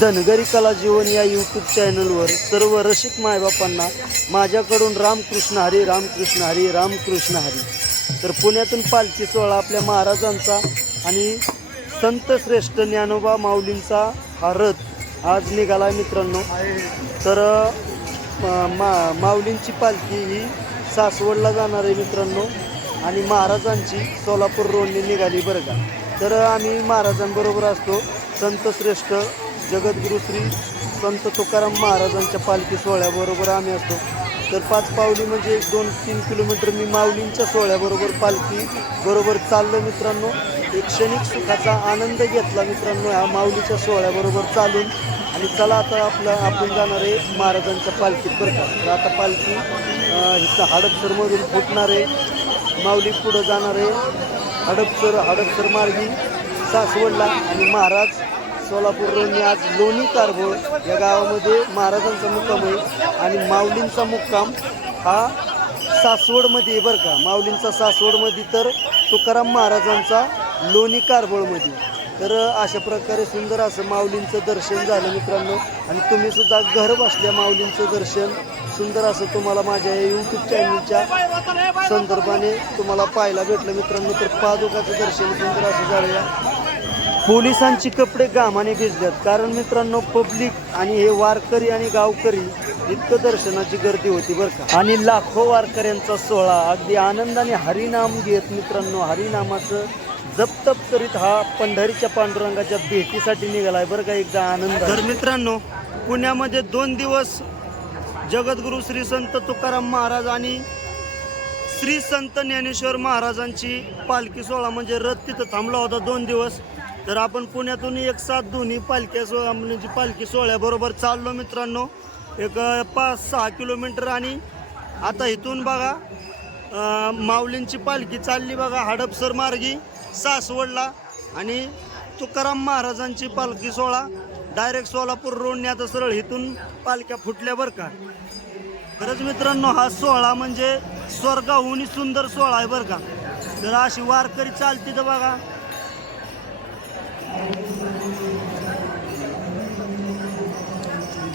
धनगरी कला जीवन या यूट्यूब चॅनलवर सर्व रसिक मायबापांना माझ्याकडून रामकृष्ण हरी रामकृष्ण हरी रामकृष्ण हरी. तर पुण्यातून पालखी सोहळा आपल्या महाराजांचा आणि संत श्रेष्ठ ज्ञानोबा माऊलींचा हा रथ आज निघाला मित्रांनो. तर मा माऊलींची पालखी ही सासवडला जाणार आहे मित्रांनो आणि महाराजांची सोलापूर रोडने निघाली बरं का. तर आम्ही महाराजांबरोबर असतो संत श्रेष्ठ जगद्गुरु श्री संत तुकाराम महाराजांच्या पालखी सोहळ्याबरोबर आम्ही असतो. तर पाच पावली म्हणजे एक दोन तीन किलोमीटर मी माऊलींच्या सोहळ्याबरोबर पालखी बरोबर चाललो मित्रांनो. एक क्षणिक सुखाचा आनंद घेतला मित्रांनो ह्या माऊलीच्या सोहळ्याबरोबर चालून. आणि चला आता आपलं आपण जाणार आहे महाराजांच्या पालखीत बरं का. तर आता पालखी अं, इथं हडपसरमधून फुटणार आहे. माऊली पुढं जाणार आहे. हडपसर हडपसर मार्गी सासवडला आणि महाराज सोलापूर रोडने आज लोणी कारभोळ या गावामध्ये महाराजांचा मुक्काम आहे आणि माऊलींचा मुक्काम हा सासवडमध्ये आहे बरं का. माऊलींचा सासवडमध्ये तर तुकाराम महाराजांचा लोणी कारभोळमध्ये तर अशा प्रकारे सुंदर असं माऊलींचं दर्शन झालं मित्रांनो. आणि तुम्ही सुद्धा घर बसल्या माऊलींचं दर्शन सुंदर असं तुम्हाला माझ्या यूट्यूब चॅनलच्या संदर्भाने तुम्हाला पाहायला भेटलं मित्रांनो. तर पादुकाचं दर्शन सुंदर असं झालं पोलिसांची कपडे घामाने भिजल्यात कारण मित्रांनो पब्लिक आणि हे वारकरी आणि गावकरी इतकं दर्शनाची गर्दी होती बरं का. आणि लाखो वारकऱ्यांचा सोहळा. अगदी आनंदाने हरिनाम घेत मित्रांनो हरिनामाचं जपतप करीत हा पंढरीच्या पांडुरंगाच्या भेटीसाठी निघालाय बरं का एकदा आनंद. तर मित्रांनो पुण्यामध्ये दोन दिवस जगद्गुरु श्री संत तुकाराम महाराज आणि श्री संत ज्ञानेश्वर महाराजांची पालखी सोहळा म्हणजे रथ तिथं थांबला होता दोन दिवस. तर आपण पुण्यातून एक सात दोन्ही पालख्या सो म्हणजे पालखी सोहळ्याबरोबर चाललो मित्रांनो. एक पाच सहा किलोमीटर आणि आता इथून बघा माऊलींची पालखी चालली बघा हडपसर मार्गी सासवडला. आणि तुकाराम महाराजांची पालखी सोहळा डायरेक्ट सोलापूर रोडने आता सरळ इथून पालख्या फुटल्या बरं का. खरंच मित्रांनो हा सोहळा म्हणजे स्वर्गाहून सुंदर सोहळा आहे बरं का. तर अशी वारकरी चालती तर बघा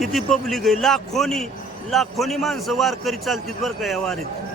किती पब्लिक आहे? लाखोनी लाखोनी माणसं वारकरी चालतील बरं का या वारीत?